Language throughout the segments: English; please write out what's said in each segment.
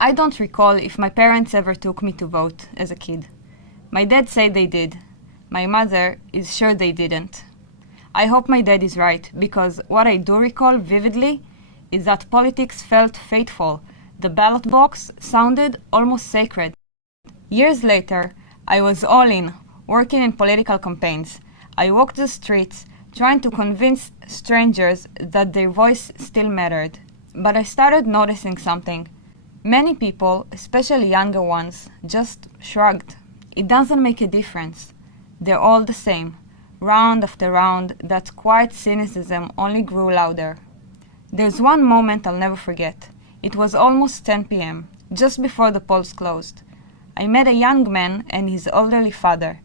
I don't recall if my parents ever took me to vote as a kid. My dad said they did. My mother is sure they didn't. I hope my dad is right, because what I do recall vividly is that politics felt fateful. The ballot box sounded almost sacred. Years later, I was all in, working in political campaigns. I walked the streets, trying to convince strangers that their voice still mattered. But I started noticing something. Many people, especially younger ones, just shrugged. It doesn't make a difference. They're all the same. Round after round, that quiet cynicism only grew louder. There's one moment I'll never forget. It was almost 10 p.m., just before the polls closed. I met a young man and his elderly father.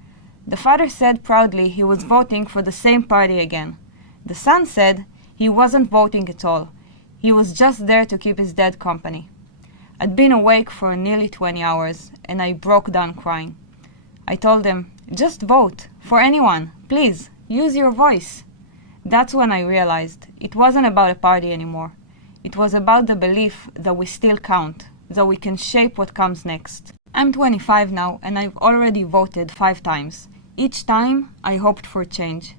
The father said proudly he was voting for the same party again. The son said he wasn't voting at all. He was just there to keep his dad company. I'd been awake for nearly 20 hours, and I broke down crying. I told them, just vote, for anyone, please, use your voice. That's when I realized it wasn't about a party anymore. It was about the belief that we still count, that we can shape what comes next. I'm 25 now, and I've already voted 5 times. Each time, I hoped for change.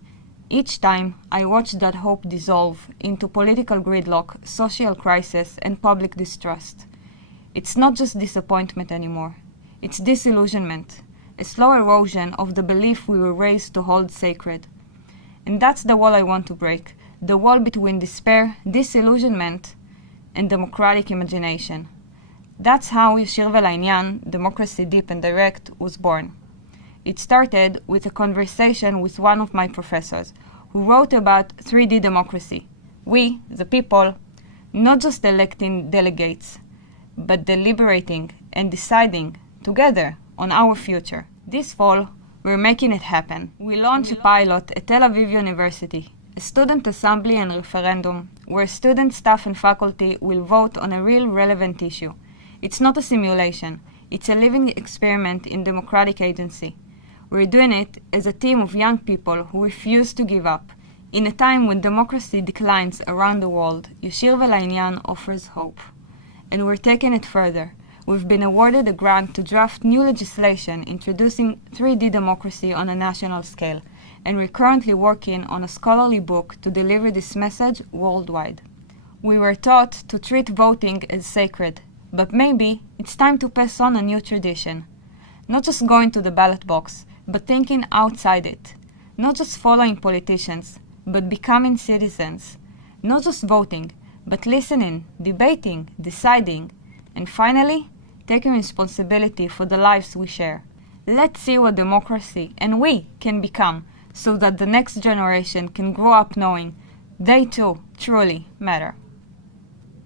Each time, I watched that hope dissolve into political gridlock, social crisis, and public distrust. It's not just disappointment anymore. It's disillusionment, a slow erosion of the belief we were raised to hold sacred. And that's the wall I want to break, the wall between despair, disillusionment, and democratic imagination. That's how Yashir Ve'La'inyan, Democracy Deep and Direct, was born. It started with a conversation with one of my professors, who wrote about 3D democracy. We, the people, not just electing delegates, but deliberating and deciding together on our future. This fall, we're making it happen. We launched a pilot at Tel Aviv University, a student assembly and referendum, where students, staff, and faculty will vote on a real relevant issue. It's not a simulation. It's a living experiment in democratic agency. We're doing it as a team of young people who refuse to give up. In a time when democracy declines around the world, Yashir Ve'La'inyan offers hope. And we're taking it further. We've been awarded a grant to draft new legislation introducing 3D democracy on a national scale, and we're currently working on a scholarly book to deliver this message worldwide. We were taught to treat voting as sacred, but maybe it's time to pass on a new tradition. Not just going to the ballot box, but thinking outside it. Not just following politicians, but becoming citizens. Not just voting, but listening, debating, deciding, and finally, taking responsibility for the lives we share. Let's see what democracy and we can become, so that the next generation can grow up knowing they too truly matter.